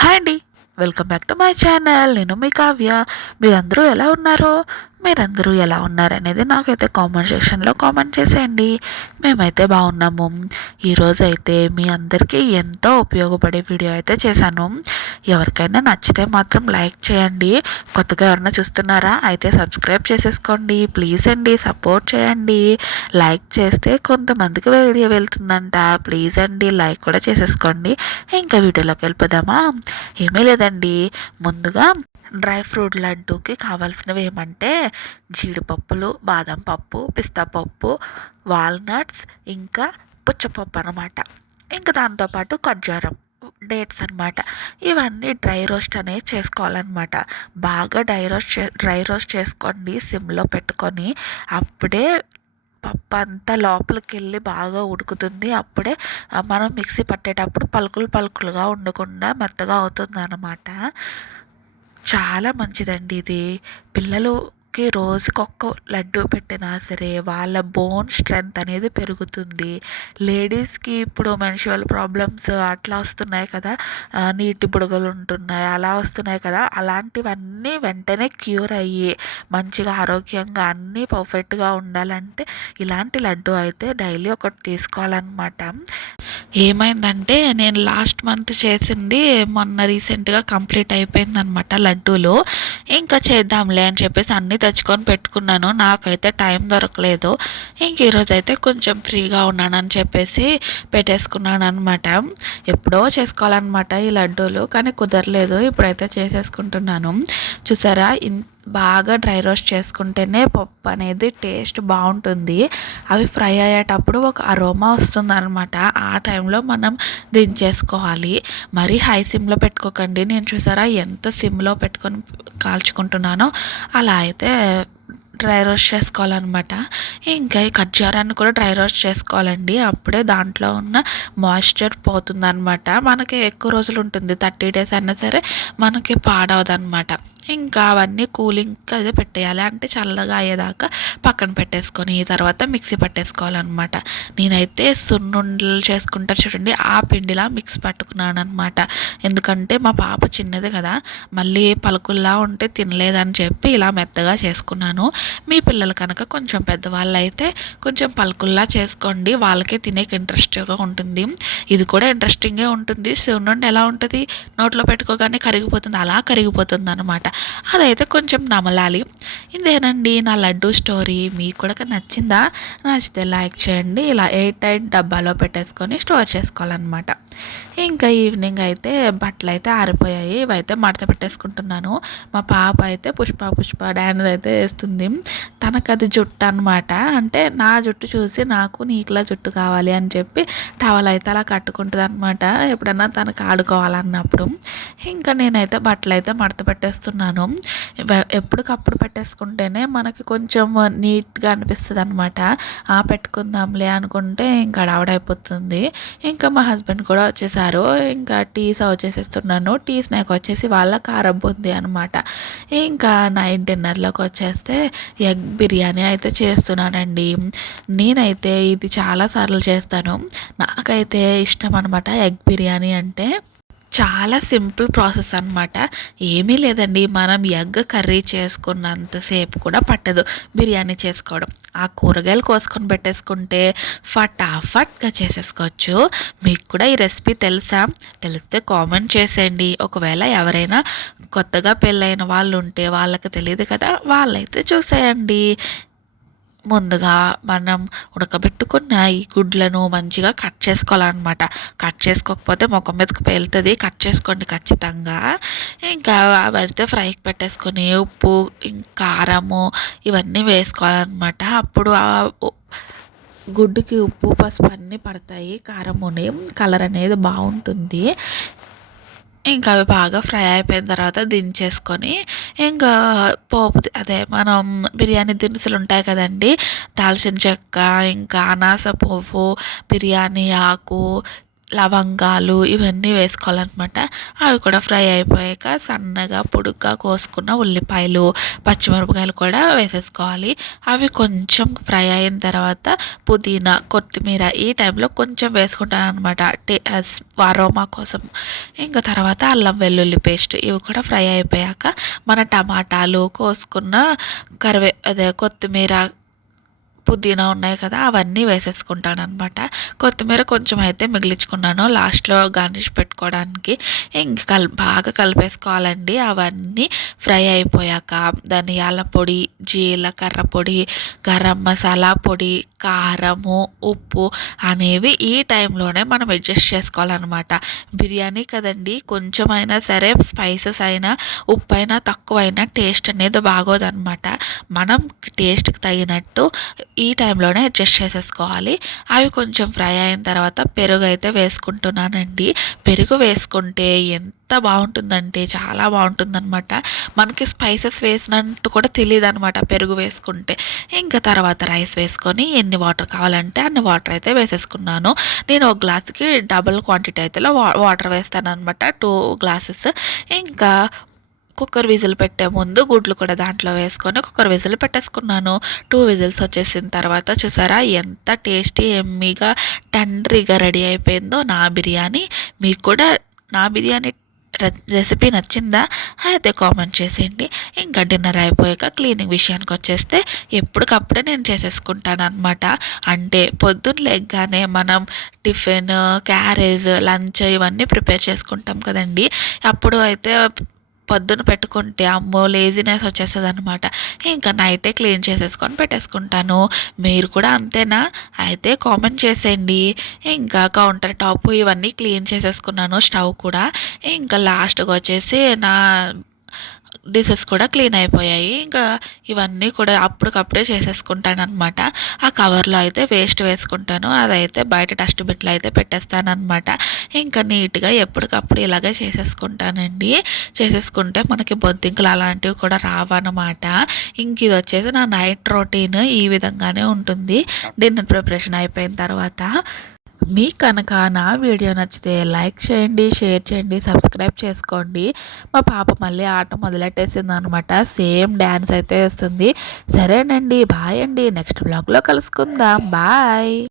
Hi అండి. Welcome back to my channel. నేను మీ కావ్య. మీరందరూ ఎలా ఉన్నారో? మీరందరూ ఎలా ఉన్నారనేది నాకైతే కామెంట్ సెక్షన్లో కామెంట్ చేసేయండి. మేమైతే బాగున్నాము. ఈరోజు అయితే మీ అందరికీ ఎంతో ఉపయోగపడే వీడియో అయితే చేశాను. ఎవరికైనా నచ్చితే మాత్రం లైక్ చేయండి. కొత్తగా ఎవరైనా చూస్తున్నారా అయితే సబ్స్క్రైబ్ చేసేసుకోండి. ప్లీజ్ అండి సపోర్ట్ చేయండి. లైక్ చేస్తే కొంతమందికి వీడియో వెళ్తుందంట. ప్లీజ్ అండి లైక్ కూడా చేసేసుకోండి. ఇంకా వీడియోలోకి వెళ్ళిపోదామా? ఏమీ లేదండి. ముందుగా డ్రై ఫ్రూట్ లడ్డూకి కావాల్సినవి ఏమంటే జీడిపప్పులు బాదం పప్పు పిస్తా పప్పు వాల్నట్స్ ఇంకా పుచ్చపప్పు అనమాట ఇంకా దాంతోపాటు ఖర్జూరం. డేట్స్ అనమాట ఇవన్నీ డ్రై రోస్ట్ అనేది చేసుకోవాలన్నమాట. బాగా డ్రై రోస్ట్ చే డ్రై రోస్ట్ చేసుకోండి సిమ్లో పెట్టుకొని. అప్పుడే పప్పు అంతా లోపలికి వెళ్ళి బాగా ఉడుకుతుంది. అప్పుడే మనం మిక్సీ పట్టేటప్పుడు పలుకులు పలుకులుగా ఉండకుండా మెత్తగా అవుతుంది అన్నమాట చాలా మంచిదండి ఇది. పిల్లలు పిల్లలుకి రోజుకొక్క లడ్డు పెట్టినా సరే వాళ్ళ బోన్ స్ట్రెంగ్త్ అనేది పెరుగుతుంది. లేడీస్కి ఇప్పుడు మెన్షువల్ ప్రాబ్లమ్స్ అట్లా వస్తున్నాయి కదా. నీటి బుడగలు ఉంటున్నాయి అలా వస్తున్నాయి కదా. అలాంటివన్నీ వెంటనే క్యూర్ అయ్యి మంచిగా ఆరోగ్యంగా అన్నీ పర్ఫెక్ట్గా ఉండాలంటే ఇలాంటి లడ్డు అయితే డైలీ ఒకటి తీసుకోవాలన్నమాట. ఏమైందంటే నేను లాస్ట్ మంత్ చేసింది మొన్న రీసెంట్గా కంప్లీట్ అయిపోయింది అనమాట లడ్డూలు. ఇంకా చేద్దాంలే అని చెప్పేసి అన్నీ తెచ్చుకొని పెట్టుకున్నాను. నాకైతే టైం దొరకలేదు. ఇంక ఈరోజు అయితే కొంచెం ఫ్రీగా ఉన్నానని చెప్పేసి పెట్టేసుకున్నాను అనమాట ఎప్పుడో చేసుకోవాలన్నమాట ఈ లడ్డూలు కానీ కుదరలేదు. ఇప్పుడైతే చేసేసుకుంటున్నాను. చూసారా? బాగా డ్రై రోస్ట్ చేసుకుంటేనే పప్పు అనేది టేస్ట్ బాగుంటుంది. అవి ఫ్రై అయ్యేటప్పుడు ఒక అరోమా వస్తుంది అనమాట ఆ టైంలో మనం దించేసుకోవాలి. మరీ హై సిమ్లో పెట్టుకోకండి. నేను చూసారా ఎంత సిమ్లో పెట్టుకొని కాల్చుకుంటున్నానో అలా అయితే డ్రై రోస్ట్ చేసుకోవాలన్నమాట. ఇంకా ఈ ఖర్జూరాన్ని కూడా డ్రై రోస్ట్ చేసుకోవాలండి. అప్పుడే దాంట్లో ఉన్న మాయిశ్చర్ పోతుందన్నమాట. మనకి ఎక్కువ రోజులు ఉంటుంది. థర్టీ డేస్ అయినా సరే మనకి పాడవదన్నమాట. ఇంకా అవన్నీ కూలింగ్ అదే పెట్టేయాలి. అంటే చల్లగా అయ్యేదాకా పక్కన పెట్టేసుకొని తర్వాత మిక్సీ పట్టేసుకోవాలన్నమాట. నేనైతే సున్నుండలు చేసుకుంటారు చూడండి ఆ పిండిలా మిక్స్ పట్టుకున్నాను అనమాట ఎందుకంటే మా పాప చిన్నది కదా మళ్ళీ పలుకుల్లా ఉంటే తినలేదని చెప్పి ఇలా మెత్తగా చేసుకున్నాను. మీ పిల్లలు కనుక కొంచెం పెద్దవాళ్ళు అయితే కొంచెం పలుకుల్లా చేసుకోండి వాళ్ళకే తినేకి ఇంట్రెస్ట్గా ఉంటుంది. ఇది కూడా ఇంట్రెస్టింగే ఉంటుంది. సున్నుండి ఎలా ఉంటుంది? నోట్లో పెట్టుకోగానే కరిగిపోతుంది అలా కరిగిపోతుంది అనమాట అదైతే కొంచెం నమలాలి. ఇదేనండి నా లడ్డు స్టోరీ. మీకు కూడా నచ్చిందా? నచ్చితే లైక్ చేయండి. ఇలా ఎయిట్ ఎయిట్ డబ్బాలో పెట్టేసుకొని స్టోర్ చేసుకోవాలన్నమాట. ఇంకా ఈవినింగ్ అయితే బట్టలు అయితే ఆరిపోయాయి. ఇవైతే మడత పెట్టేసుకుంటున్నాను. మా పాప అయితే పుష్ప పుష్ప డాన్స్ అయితే వేస్తుంది. తనకు అది జుట్టు అనమాట అంటే నా జుట్టు చూసి నాకు నీకులా జుట్టు కావాలి అని చెప్పి టవల్ అయితే అలా కట్టుకుంటుంది అనమాట ఎప్పుడన్నా తనకు ఆడుకోవాలన్నప్పుడు. ఇంకా నేనైతే బట్టలు అయితే మడత పెట్టేస్తున్నాను. ఎప్పటికప్పుడు పెట్టేసుకుంటేనే మనకి కొంచెం నీట్గా అనిపిస్తుంది అనమాట పెట్టుకుందాంలే అనుకుంటే ఇంకా అడవడైపోతుంది ఇంకా మా హస్బెండ్ కూడా వచ్చేసారు. ఇంకా టీ సర్వ్ చేసేస్తున్నాను. టీ స్నాక్ వచ్చేసి వాళ్ళ కారం ఉంది అనమాట ఇంకా నైట్ డిన్నర్లోకి వచ్చేస్తే ఎగ్ బిర్యానీ అయితే చేస్తున్నానండి. నేనైతే ఇది చాలాసార్లు చేస్తాను. నాకైతే ఇష్టం అనమాట ఎగ్ బిర్యానీ అంటే. చాలా సింపుల్ ప్రాసెస్ అనమాట ఏమీ లేదండి. మనం ఎగ్ కర్రీ చేసుకున్నంతసేపు కూడా పట్టదు బిర్యానీ చేసుకోవడం. ఆ కూరగాయలు కోసుకొని పెట్టేసుకుంటే ఫటాఫట్గా చేసేసుకోవచ్చు. మీకు కూడా ఈ రెసిపీ తెలుసా? తెలిస్తే కామెంట్ చేసేయండి. ఒకవేళ ఎవరైనా కొత్తగా పెళ్ళైన వాళ్ళు ఉంటే వాళ్ళకి తెలియదు కదా వాళ్ళైతే చూసేయండి. ముందుగా మనం ఉడకబెట్టుకున్న ఈ గుడ్లను మంచిగా కట్ చేసుకోవాలన్నమాట. కట్ చేసుకోకపోతే ముఖం మీదకి పేలుతుంది. కట్ చేసుకోండి ఖచ్చితంగా. ఇంకా పడితే ఫ్రైకి పెట్టేసుకొని ఉప్పు కారము ఇవన్నీ వేసుకోవాలన్నమాట. అప్పుడు గుడ్డుకి ఉప్పు పసుపు అన్నీ పడతాయి. కారముని కలర్ అనేది బాగుంటుంది. ఇంకా అవి బాగా ఫ్రై అయిపోయిన తర్వాత దించేసుకొని ఇంకా పోపు అదే మనం బిర్యానీ దినుసులు ఉంటాయి కదండి దాల్చిన చెక్క ఇంకా అనాస పువ్వు బిర్యానీ ఆకు లవంగాలు ఇవన్నీ వేసుకోవాలన్నమాట. అవి కూడా ఫ్రై అయిపోయాక సన్నగా పొడుగ్గా కోసుకున్న ఉల్లిపాయలు పచ్చిమిరపకాయలు కూడా వేసేసుకోవాలి. అవి కొంచెం ఫ్రై అయిన తర్వాత పుదీనా కొత్తిమీర ఈ టైంలో కొంచెం వేసుకుంటాను అనమాట వారోమా అరోమా కోసం. ఇంకా తర్వాత అల్లం వెల్లుల్లి పేస్ట్ ఇవి కూడా ఫ్రై అయిపోయాక మన టమాటాలు కోసుకున్న కరివే అదే కొత్తిమీర పుదీనా ఉన్నాయి కదా అవన్నీ వేసేసుకుంటాను అనమాట కొత్తిమీర కొంచెం అయితే మిగిలించుకున్నాను. లాస్ట్లో గార్నిష్ పెట్టుకోవడానికి ఇంక కల్ బాగా కలిపేసుకోవాలండి. అవన్నీ ఫ్రై అయిపోయాక ధనియాల పొడి జీలకర్ర పొడి గరం మసాలా పొడి కారము ఉప్పు అనేవి ఈ టైంలోనే మనం అడ్జస్ట్ చేసుకోవాలన్నమాట. బిర్యానీ కదండి కొంచెమైనా సరే స్పైసెస్ అయినా ఉప్పు అయినా తక్కువైనా టేస్ట్ అనేది బాగోదన్నమాట. మనం టేస్ట్కి తగినట్టు ఈ టైంలోనే అడ్జస్ట్ చేసేసుకోవాలి. అవి కొంచెం ఫ్రై అయిన తర్వాత పెరుగు అయితే వేసుకుంటున్నానండి. పెరుగు వేసుకుంటే ఎంత ఎంత బాగుంటుందంటే చాలా బాగుంటుందన్నమాట. మనకి స్పైసెస్ వేసినట్టు కూడా తెలియదు అనమాట పెరుగు వేసుకుంటే. ఇంకా తర్వాత రైస్ వేసుకొని ఎన్ని వాటర్ కావాలంటే అన్ని వాటర్ అయితే వేసేసుకున్నాను. నేను ఒక గ్లాస్కి డబుల్ క్వాంటిటీ అయితే వాటర్ వేస్తాను అనమాట టూ గ్లాసెస్. ఇంకా కుక్కర్ విజిల్ పెట్టే ముందు గుడ్లు కూడా దాంట్లో వేసుకొని కుక్కర్ విజిల్ పెట్టేసుకున్నాను. టూ విజిల్స్ వచ్చేసిన తర్వాత చూసారా ఎంత టేస్టీ ఎమ్మీగా టండ్రీగా రెడీ అయిపోయిందో నా బిర్యానీ. మీకు కూడా నా బిర్యానీ రెసిపీ నచ్చిందా? అయితే కామెంట్ చేసేయండి. ఇంకా డిన్నర్ అయిపోయాక క్లీనింగ్ విషయానికి వచ్చేస్తే ఎప్పటికప్పుడే నేను చేసేసుకుంటాను అనమాట అంటే పొద్దున్న లేగ్గానే మనం టిఫిన్ క్యారేజ్ లంచ్ ఇవన్నీ ప్రిపేర్ చేసుకుంటాం కదండి. అప్పుడు అయితే పొద్దున పెట్టుకుంటే అమ్మో లేజినెస్ వచ్చేస్తుంది అనమాట ఇంకా నైటే క్లీన్ చేసేసుకొని పెట్టేసుకుంటాను. మీరు కూడా అంతేనా? అయితే కామెంట్ చేసేయండి. ఇంకా కౌంటర్ టాప్ ఇవన్నీ క్లీన్ చేసేసుకున్నాను స్టవ్ కూడా. ఇంకా లాస్ట్కి వచ్చేసి నా డిషెస్ కూడా క్లీన్ అయిపోయాయి. ఇంకా ఇవన్నీ కూడా అప్పటికప్పుడే చేసేసుకుంటాను అనమాట ఆ కవర్లో అయితే వేస్ట్ వేసుకుంటాను. అదైతే బయట డస్ట్బిన్లో అయితే పెట్టేస్తాను అనమాట ఇంకా నీట్గా ఎప్పటికప్పుడు ఇలాగే చేసేసుకుంటానండి. చేసేసుకుంటే మనకి బొద్దింకలు అలాంటివి కూడా రావన్నమాట. ఇంక ఇది వచ్చేసి నా నైట్ రొటీన్ ఈ విధంగానే ఉంటుంది. డిన్నర్ ప్రిపరేషన్ అయిపోయిన తర్వాత. మీ కనుక నా వీడియో నచ్చితే లైక్ చేయండి షేర్ చేయండి సబ్స్క్రైబ్ చేసుకోండి. మా పాప మళ్ళీ ఆట మొదలెట్టేసింది అనమాట సేమ్ డ్యాన్స్ అయితే వేస్తుంది. సరేనండి బాయ్ అండి. నెక్స్ట్ బ్లాగ్లో కలుసుకుందాం. బాయ్.